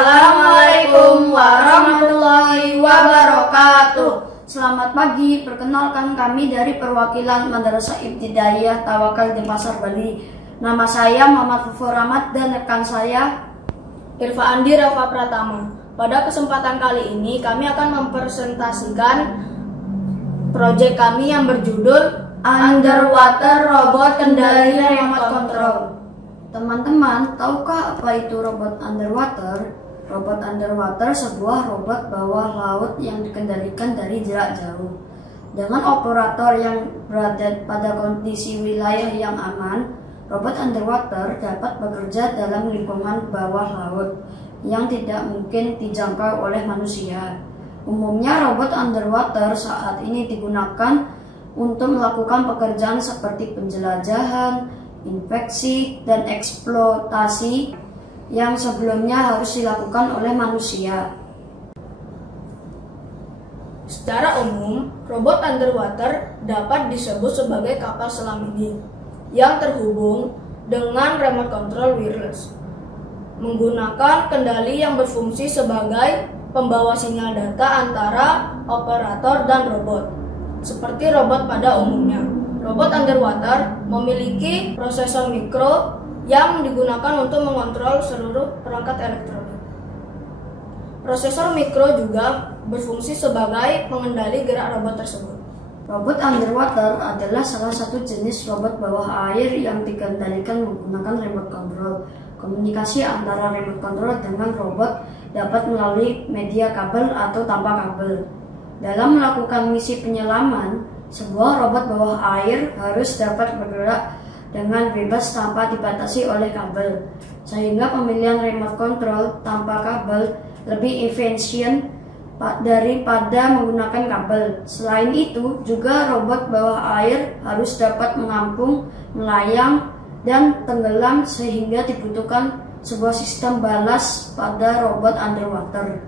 Assalamualaikum warahmatullahi wabarakatuh. Selamat pagi, perkenalkan kami dari perwakilan Madrasah Ibtidaiyah Tawakal di Pasar Bali. Nama saya Muhammad Fufur Rahmat dan rekan saya Irfa Andi Rafa Pratama. Pada kesempatan kali ini kami akan mempresentasikan proyek kami yang berjudul Underwater Robot Kendali Remote Control. Teman-teman, tahukah apa itu robot underwater? Robot underwater sebuah robot bawah laut yang dikendalikan dari jarak jauh. Dengan operator yang berada pada kondisi wilayah yang aman, robot underwater dapat bekerja dalam lingkungan bawah laut yang tidak mungkin dijangkau oleh manusia. Umumnya robot underwater saat ini digunakan untuk melakukan pekerjaan seperti penjelajahan, infeksi, dan eksploitasi yang sebelumnya harus dilakukan oleh manusia. Secara umum, robot underwater dapat disebut sebagai kapal selam ini yang terhubung dengan remote control wireless, menggunakan kendali yang berfungsi sebagai pembawa sinyal data antara operator dan robot. Seperti robot pada umumnya, robot underwater memiliki prosesor mikro yang digunakan untuk mengontrol seluruh perangkat elektronik. Prosesor mikro juga berfungsi sebagai pengendali gerak robot tersebut. Robot underwater adalah salah satu jenis robot bawah air yang dikendalikan menggunakan remote control. Komunikasi antara remote control dengan robot dapat melalui media kabel atau tanpa kabel. Dalam melakukan misi penyelaman, sebuah robot bawah air harus dapat bergerak dengan bebas tanpa dibatasi oleh kabel, sehingga pemilihan remote control tanpa kabel lebih efisien daripada menggunakan kabel. Selain itu, juga robot bawah air harus dapat mengapung, melayang, dan tenggelam sehingga dibutuhkan sebuah sistem balas pada robot underwater.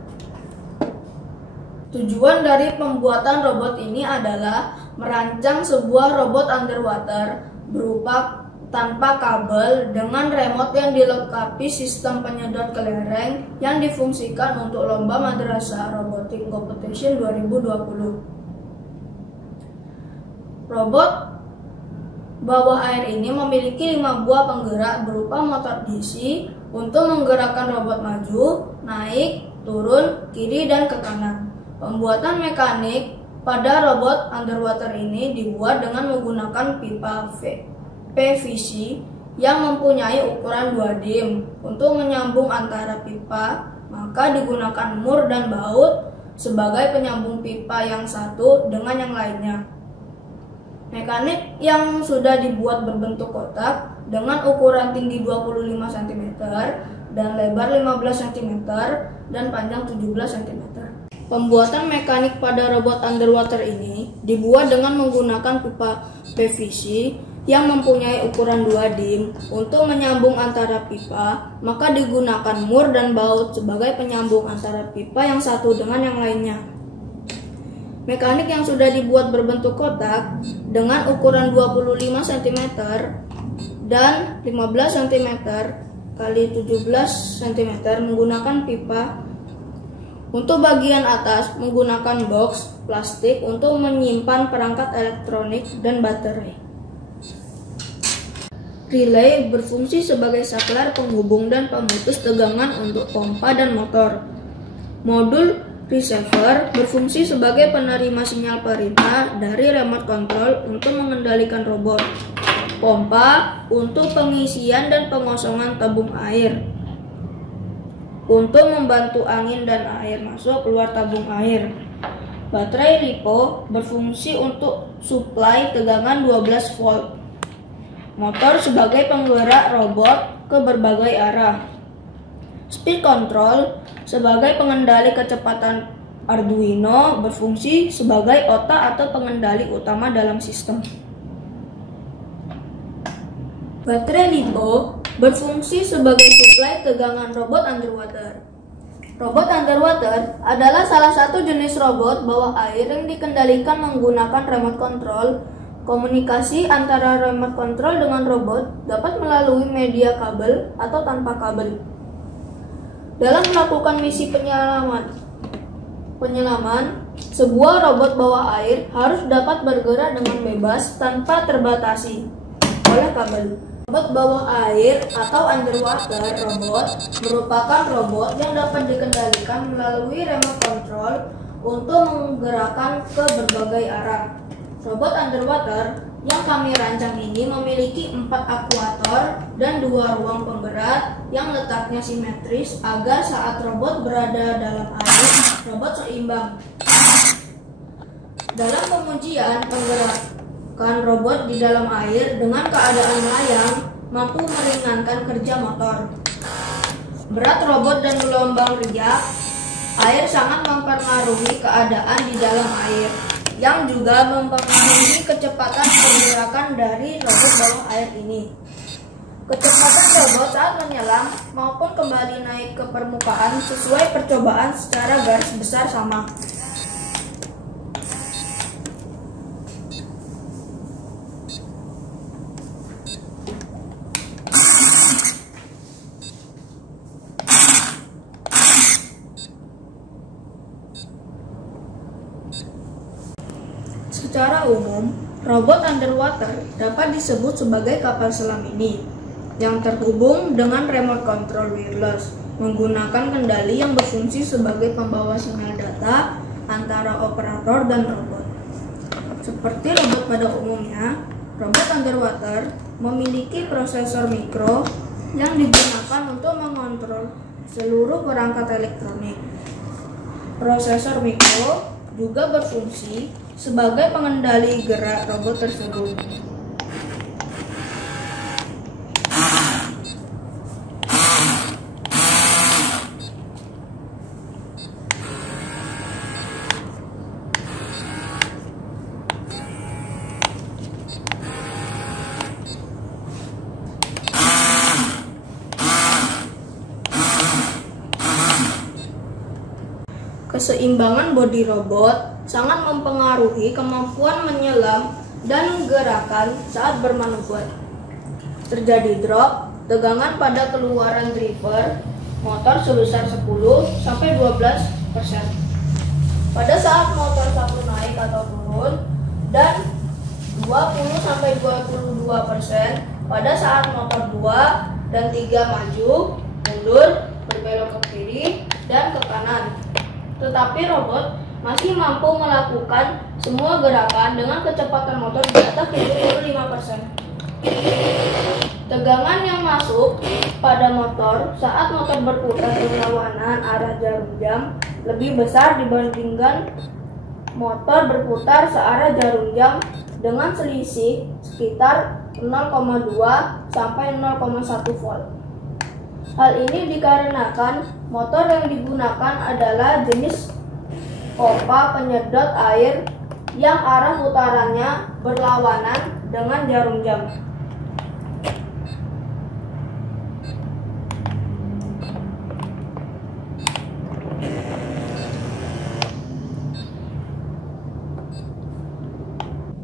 Tujuan dari pembuatan robot ini adalah merancang sebuah robot underwater berupa tanpa kabel dengan remote yang dilengkapi sistem penyedot kelereng yang difungsikan untuk lomba Madrasah Robotic Competition 2020. Robot bawah air ini memiliki 5 buah penggerak berupa motor DC untuk menggerakkan robot maju, naik, turun, kiri, dan ke kanan. Pembuatan mekanik pada robot underwater ini dibuat dengan menggunakan pipa PVC yang mempunyai ukuran 2 dim. Untuk menyambung antara pipa, maka digunakan mur dan baut sebagai penyambung pipa yang satu dengan yang lainnya. Mekanik yang sudah dibuat berbentuk kotak dengan ukuran tinggi 25 cm dan lebar 15 cm dan panjang 17 cm. Pembuatan mekanik pada robot underwater ini dibuat dengan menggunakan pipa PVC yang mempunyai ukuran 2 dim. Untuk menyambung antara pipa, maka digunakan mur dan baut sebagai penyambung antara pipa yang satu dengan yang lainnya. Mekanik yang sudah dibuat berbentuk kotak dengan ukuran 25 cm dan 15 cm kali 17 cm menggunakan pipa. Untuk bagian atas menggunakan box plastik untuk menyimpan perangkat elektronik dan baterai. Relay berfungsi sebagai saklar penghubung dan pemutus tegangan untuk pompa dan motor. Modul receiver berfungsi sebagai penerima sinyal perintah dari remote control untuk mengendalikan robot. Pompa untuk pengisian dan pengosongan tabung air, untuk membantu angin dan air masuk keluar tabung air. Baterai LiPo berfungsi untuk suplai tegangan 12 volt. Motor sebagai penggerak robot ke berbagai arah. Speed control sebagai pengendali kecepatan. Arduino berfungsi sebagai otak atau pengendali utama dalam sistem. Baterai LiPo berfungsi sebagai suplai tegangan robot underwater. Robot underwater adalah salah satu jenis robot bawah air yang dikendalikan menggunakan remote control. Komunikasi antara remote control dengan robot dapat melalui media kabel atau tanpa kabel. Dalam melakukan misi penyelaman, sebuah robot bawah air harus dapat bergerak dengan bebas tanpa terbatasi oleh kabel. Robot bawah air atau underwater robot merupakan robot yang dapat dikendalikan melalui remote control untuk menggerakkan ke berbagai arah. Robot underwater yang kami rancang ini memiliki 4 akuator dan 2 ruang penggerak yang letaknya simetris agar saat robot berada dalam air, robot seimbang. Dalam pengujian penggerakan robot di dalam air dengan keadaan melayang mampu meringankan kerja motor. Berat robot dan gelombang riak air sangat mempengaruhi keadaan di dalam air, yang juga mempengaruhi kecepatan pergerakan dari robot bawah air ini. Kecepatan robot saat menyelam maupun kembali naik ke permukaan sesuai percobaan secara garis besar sama. Secara umum, robot underwater dapat disebut sebagai kapal selam mini yang terhubung dengan remote control wireless, menggunakan kendali yang berfungsi sebagai pembawa sinyal data antara operator dan robot. Seperti robot pada umumnya, robot underwater memiliki prosesor mikro yang digunakan untuk mengontrol seluruh perangkat elektronik. Prosesor mikro juga berfungsi sebagai pengendali gerak robot tersebut. Keseimbangan bodi robot sangat mempengaruhi kemampuan menyelam dan gerakan saat bermanuver. Terjadi drop tegangan pada keluaran driver motor sebesar 10-12% pada saat motor 1 naik atau turun, dan 20-22% pada saat motor 2 dan 3 maju, mundur, berbelok ke kiri, dan ke kanan. Tetapi robot masih mampu melakukan semua gerakan dengan kecepatan motor di atas 75%. Tegangan yang masuk pada motor saat motor berputar berlawanan arah jarum jam lebih besar dibandingkan motor berputar searah jarum jam dengan selisih sekitar 0,2 sampai 0,1 volt. Hal ini dikarenakan motor yang digunakan adalah jenis pompa penyedot air yang arah putarannya berlawanan dengan jarum jam.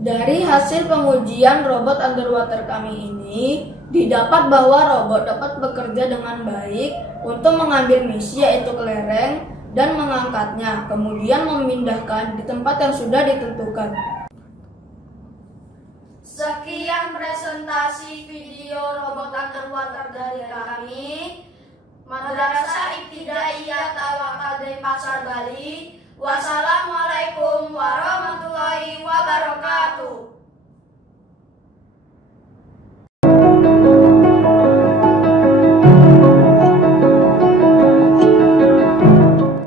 Dari hasil pengujian robot underwater kami ini, didapat bahwa robot dapat bekerja dengan baik untuk mengambil misi, yaitu kelereng, dan mengangkatnya, kemudian memindahkan di tempat yang sudah ditentukan. Sekian presentasi video robot underwater dari kami, Madrasah Ibtidaiyah Tawakal dari Pasar Bali. Wassalamualaikum warahmatullahi wabarakatuh.